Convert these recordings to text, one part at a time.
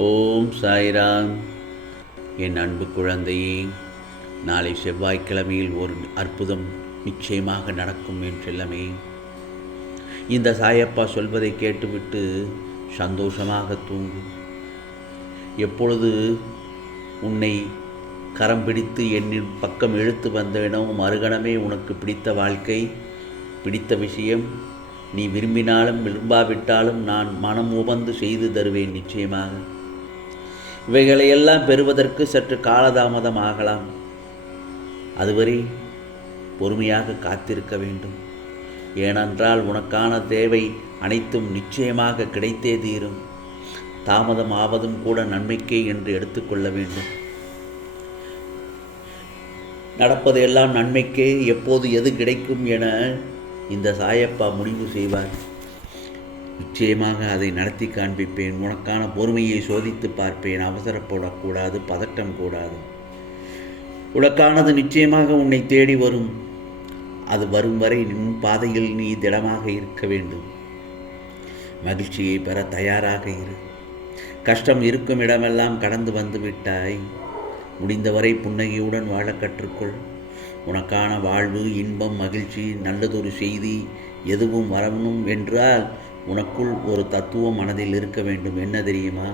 ஓம் சாய்ராம். என் அன்பு குழந்தையே நாளை செவ்வாய்க்கிழமையில் ஒரு அற்புதம் நிச்சயமாக நடக்கும் என் செல்லமே இந்த சாயப்பா சொல்வதை கேட்டுவிட்டு சந்தோஷமாக தூங்கு. எப்பொழுது உன்னை கரம் பிடித்து என்னின் பக்கம் இழுத்து வந்தேனோ மறுகணமே உனக்கு பிடித்த வாழ்க்கை பிடித்த விஷயம். நீ விரும்பினாலும் விரும்பாவிட்டாலும் நான் மனம் உபந்து செய்து தருவேன் நிச்சயமாக. இவைகளையெல்லாம் பெறுவதற்கு சற்று காலதாமதம் ஆகலாம். அதுவரை பொறுமையாக காத்திருக்க வேண்டும். ஏனென்றால் உனக்கான தேவை அனைத்தும் நிச்சயமாக கிடைத்தே தீரும். தாமதம் ஆவதும் கூட நன்மைக்கே என்று எடுத்துக்கொள்ள வேண்டும். நடப்பது எல்லாம் நன்மைக்கே எப்போது எது கிடைக்கும் என இந்த சாயப்பா முடிவு செய்வார். நிச்சயமாக அதை நடத்தி காண்பிப்பேன். உனக்கான பொறுமையை சோதித்து பார்ப்பேன். அவசரப்படக்கூடாது பதட்டம் கூடாது. உனக்கானது நிச்சயமாக உன்னை தேடி வரும். அது வரும் வரை நின் பாதையில் நீ திடமாக இருக்க வேண்டும். மகிழ்ச்சியை பெற தயாராக இரு. கஷ்டம் இருக்கும் இடமெல்லாம் கடந்து வந்து விட்டாய். முடிந்தவரை புன்னகையுடன் வாழ கற்றுக்கொள். உனக்கான வாழ்வு இன்பம் மகிழ்ச்சி நல்லதொரு செய்தி எதுவும் வரணும் என்றால் உனக்குள் ஒரு தத்துவம் மனதில் இருக்க வேண்டும். என்ன தெரியுமா?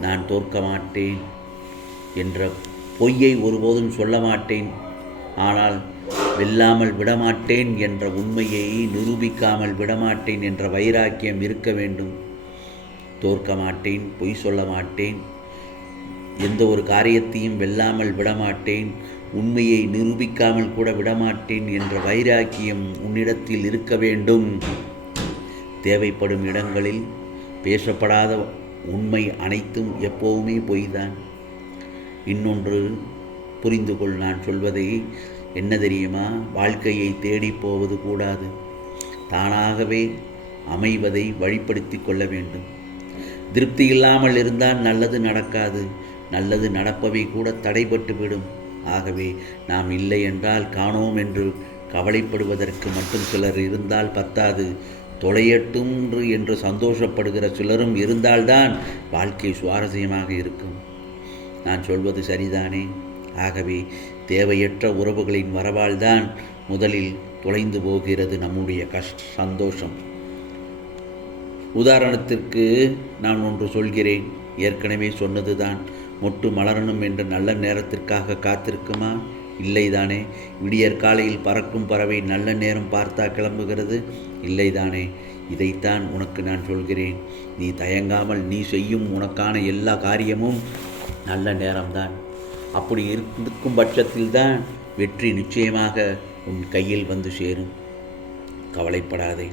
நான் தோற்க மாட்டேன் என்ற பொய்யை ஒருபோதும் சொல்ல மாட்டேன். ஆனால் வெல்லாமல் விடமாட்டேன் என்ற உண்மையை நிரூபிக்காமல் விடமாட்டேன் என்ற வைராக்கியம் இருக்க வேண்டும். தோற்க மாட்டேன் பொய் சொல்ல மாட்டேன். எந்த ஒரு காரியத்தையும் வெல்லாமல் விடமாட்டேன் உண்மையை நிரூபிக்காமல் கூட விடமாட்டேன் என்ற வைராக்கியம் உன்னிடத்தில் இருக்க வேண்டும். தேவைப்படும் இடங்களில் பேசப்படாத உண்மை அனைத்தும் எப்போவுமே பொய்தான். இன்னொன்று புரிந்து கொள் நான் சொல்வதை. என்ன தெரியுமா? வாழ்க்கையை தேடி போவது கூடாது. தானாகவே அமைவதை வழிப்படுத்தி கொள்ள வேண்டும். திருப்தி இல்லாமல் இருந்தால் நல்லது நடக்காது. நல்லது நடப்பவை கூட தடைபட்டுவிடும் ஆகவே நாம் இல்லை என்றால் காணோம் என்று கவலைப்படுவதற்கு மட்டும் சிலர் இருந்தால் பத்தாது. தொலையட்டும் என்று சந்தோஷப்படுகிற சிலரும் இருந்தால்தான் வாழ்க்கை சுவாரஸ்யமாக இருக்கும். நான் சொல்வது சரிதானே? ஆகவே தேவையற்ற உறவுகளின் வரவால்தான் முதலில் தொலைந்து போகிறது நம்முடைய கஷ்ட சந்தோஷம். உதாரணத்திற்கு நான் ஒன்று சொல்கிறேன். ஏற்கனவே சொன்னதுதான். மொட்டு மலரணும் என்ற நல்ல நேரத்திற்காக காத்திருக்குமா? இல்லைதானே? விடியற் காலையில் பறக்கும் பறவை நல்ல நேரம் பார்த்தா கிளம்புகிறது. இல்லைதானே? இதைத்தான் உனக்கு நான் சொல்கிறேன். நீ தயங்காமல் நீ செய்யும் உனக்கான எல்லா காரியமும் நல்ல நேரம்தான். அப்படி இருக்கும் பட்சத்தில்தான் வெற்றி நிச்சயமாக உன் கையில் வந்து சேரும். கவலைப்படாதே.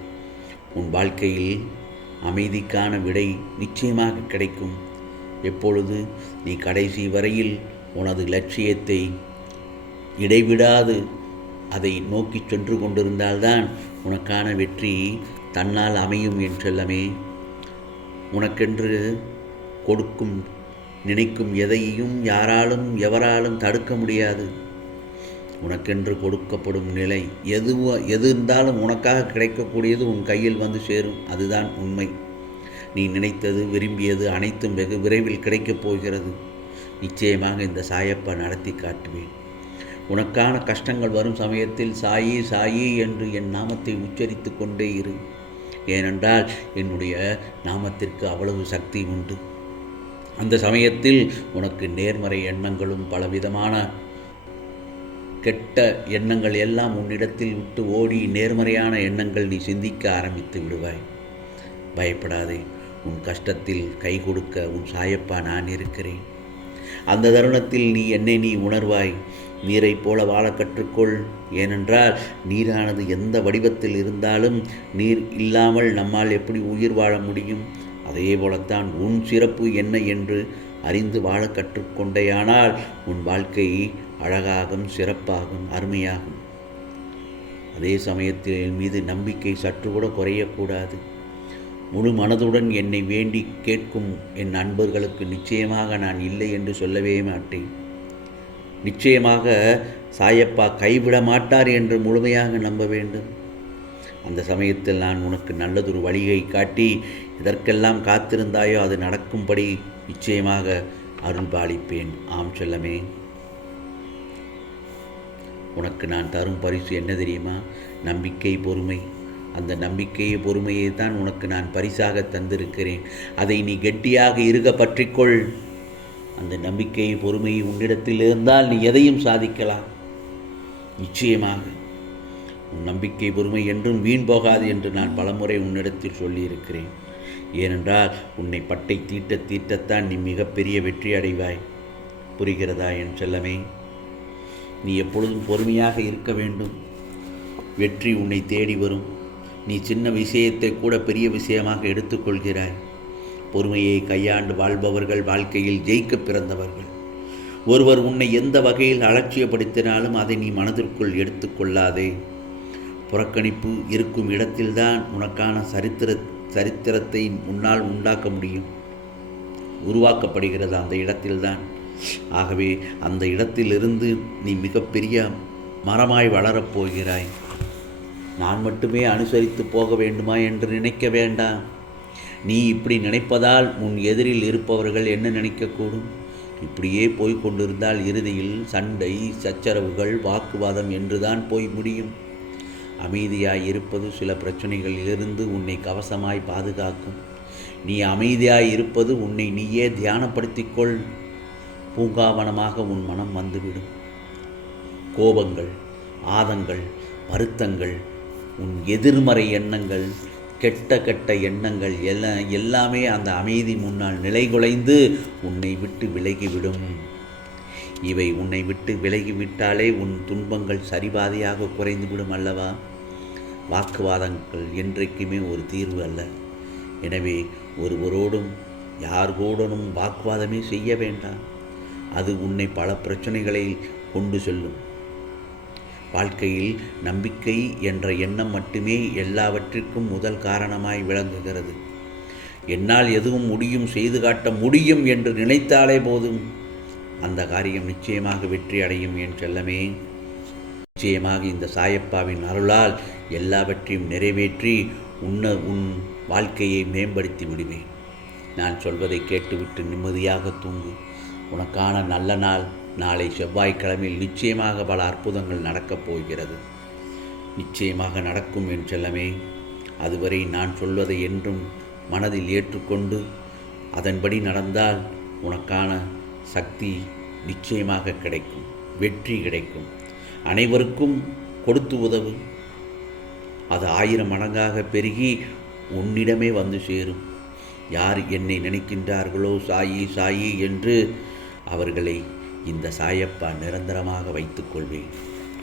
உன் வாழ்க்கையில் அமைதிக்கான விடை நிச்சயமாக கிடைக்கும். எப்பொழுது நீ கடைசி வரையில் உனது லட்சியத்தை இடைவிடாது அதை நோக்கி சென்று கொண்டிருந்தால்தான் உனக்கான வெற்றி தன்னால் அமையும் என்றெல்லாமே. உனக்கென்று கொடுக்கும் நினைக்கும் எதையும் யாராலும் எவராலும் தடுக்க முடியாது. உனக்கென்று கொடுக்கப்படும் நிலை எது எது இருந்தாலும் உனக்காக கிடைக்கக்கூடியது உன் கையில் வந்து சேரும். அதுதான் உண்மை. நீ நினைத்தது விரும்பியது அனைத்தும் வெகு விரைவில் கிடைக்கப் போகிறது. நிச்சயமாக இந்த சாயப்பா நடத்தி காட்டுவேன். உனக்கான கஷ்டங்கள் வரும் சமயத்தில் சாயி சாயி என்று என் நாமத்தை உச்சரித்து கொண்டே இரு. ஏனென்றால் என்னுடைய நாமத்திற்கு அவ்வளவு சக்தி உண்டு. அந்த சமயத்தில் உனக்கு நேர்மறை எண்ணங்களும் பலவிதமான கெட்ட எண்ணங்கள் எல்லாம் உன்னிடத்தில் விட்டு ஓடி நேர்மறையான எண்ணங்கள் நீ சிந்திக்க ஆரம்பித்து விடுவாய். பயப்படாதே உன் கஷ்டத்தில் கை கொடுக்க உன் சாயப்பா நான் இருக்கிறேன். அந்த தருணத்தில் நீ என்னை நீ உணர்வாய். நீரைப் போல வாழ கற்றுக்கொள். ஏனென்றால் நீரானது எந்த வடிவத்தில் இருந்தாலும் நீர் இல்லாமல் நம்மால் எப்படி உயிர் வாழ முடியும்? அதே போலத்தான் உன் சிறப்பு என்ன என்று அறிந்து வாழ கற்றுக்கொண்டேயானால் உன் வாழ்க்கை அழகாகும் சிறப்பாகும் அருமையாகும். அதே சமயத்தில் என் மீது நம்பிக்கை சற்று கூட குறையக்கூடாது. முழு மனதுடன் என்னை வேண்டி கேட்கும் என் நண்பர்களுக்கு நிச்சயமாக நான் இல்லை என்று சொல்லவே மாட்டேன். நிச்சயமாக சாயப்பா கைவிட மாட்டார் என்று முழுமையாக நம்ப வேண்டும். அந்த சமயத்தில் நான் உனக்கு நல்லதொரு வழியை காட்டி இதற்கெல்லாம் காத்திருந்தாயோ அது நடக்கும்படி நிச்சயமாக அருள்பாலிப்பேன். ஆம் செல்லமே. உனக்கு நான் தரும் பரிசு என்ன தெரியுமா? நம்பிக்கை பொறுமை. அந்த நம்பிக்கையை பொறுமையை தான் உனக்கு நான் பரிசாக தந்திருக்கிறேன். அதை நீ கெட்டியாக இருக பற்றிக்கொள். அந்த நம்பிக்கை பொறுமை உன்னிடத்தில் இருந்தால் நீ எதையும் சாதிக்கலாம். நிச்சயமாக உன் நம்பிக்கை பொறுமை என்றும் வீண் போகாது என்று நான் பலமுறை உன்னிடத்தில் சொல்லியிருக்கிறேன். ஏனென்றால் உன்னை பட்டை தீட்ட தீட்டத்தான் நீ மிகப்பெரிய வெற்றி அடைவாய். புரிகிறதா என் செல்லமே? நீ எப்பொழுதும் பொறுமையாக இருக்க வேண்டும். வெற்றி உன்னை தேடி வரும். நீ சின்ன விஷயத்தை கூட பெரிய விஷயமாக எடுத்துக்கொள்கிறாய். பொறுமையை கையாண்டு வாழ்பவர்கள் வாழ்க்கையில் ஜெயிக்க பிறந்தவர்கள். ஒருவர் உன்னை எந்த வகையில் அலட்சியப்படுத்தினாலும் அதை நீ மனதிற்குள் எடுத்துக்கொள்ளாதே புறக்கணிப்பு இருக்கும் இடத்தில்தான் உனக்கான சரித்திர சரித்திரத்தை உன்னால் உண்டாக்க முடியும். உருவாக்கப்படுகிறது அந்த இடத்தில்தான். ஆகவே அந்த இடத்திலிருந்து நீ மிகப்பெரிய மரமாய் வளரப் போகிறாய். நான் மட்டுமே அனுசரித்து போக வேண்டுமா என்று நினைக்க வேண்டாம். நீ இப்படி நினைப்பதால் உன் எதிரில் இருப்பவர்கள் என்ன நினைக்கக்கூடும்? இப்படியே போய்க் கொண்டிருந்தால் இறுதியில் சண்டை சச்சரவுகள் வாக்குவாதம் என்றுதான் போய் முடியும். அமைதியாய் இருப்பது சில பிரச்சனைகளிலிருந்து உன்னை கவசமாய் பாதுகாக்கும். நீ அமைதியாய் இருப்பது உன்னை நீயே தியானப்படுத்திக்கொள். பூங்காவனமாக உன் மனம் வந்துவிடும். கோபங்கள் ஆதங்கள் வருத்தங்கள் உன் எதிர்மறை எண்ணங்கள் கெட்ட கெட்ட எண்ணங்கள் எல்லாம் எல்லாமே அந்த அமைதி முன்னால் நிலைகுலைந்து உன்னை விட்டு விலகிவிடும். இவை உன்னை விட்டு விலகிவிட்டாலே உன் துன்பங்கள் சரிபாதையாக குறைந்துவிடும் அல்லவா? வாக்குவாதங்கள் என்றைக்குமே ஒரு தீர்வு அல்ல. எனவே ஒருவரோடும் யார் கூடனும் வாக்குவாதமே செய்ய வேண்டாம். அது உன்னை பல பிரச்சனைகளை கொண்டு செல்லும். வாழ்க்கையில் நம்பிக்கை என்ற எண்ணம் மட்டுமே எல்லாவற்றிற்கும் முதல் காரணமாய் விளங்குகிறது. என்னால் எதுவும் முடியும் செய்து காட்ட முடியும் என்று நினைத்தாலே போதும். அந்த காரியம் நிச்சயமாக வெற்றி அடையும் என் செல்லமே. நிச்சயமாக இந்த சாயப்பாவின் அருளால் எல்லாவற்றையும் நிறைவேற்றி உன்ன உன் வாழ்க்கையை மேம்படுத்தி விடுவேன். நான் சொல்வதை கேட்டுவிட்டு நிம்மதியாக தூங்கு. உனக்கான நல்ல நாள் நாளை செவ்வாய்க்கிழமையில் நிச்சயமாக பல அற்புதங்கள் நடக்கப் போகிறது. நிச்சயமாக நடக்கும் என் செல்லமே அதுவரை நான் சொல்வதை என்றும் மனதில் ஏற்றுக்கொண்டு அதன்படி நடந்தால் உனக்கான சக்தி நிச்சயமாக கிடைக்கும் வெற்றி கிடைக்கும். அனைவருக்கும் கொடுத்து உதவு. அது ஆயிரம் மடங்காக பெருகி உன்னிடமே வந்து சேரும். யார் என்னை நினைக்கின்றார்களோ சாயி சாயி என்று அவர்களை இந்த சாயப்பா நிரந்தரமாக வைத்துக்கொள்வேன்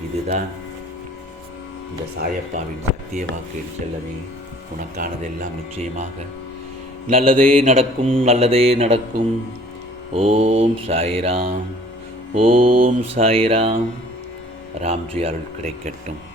இதுதான் இந்த சாயப்பாவின் சத்திய வாக்கு. செல்லவே உனக்கானதெல்லாம் நிச்சயமாக. நல்லதே நடக்கும் நல்லதே நடக்கும். ஓம் சாய்ராம் ஓம் சாய்ராம். ராம்ஜி அருள் கிடைக்கட்டும்.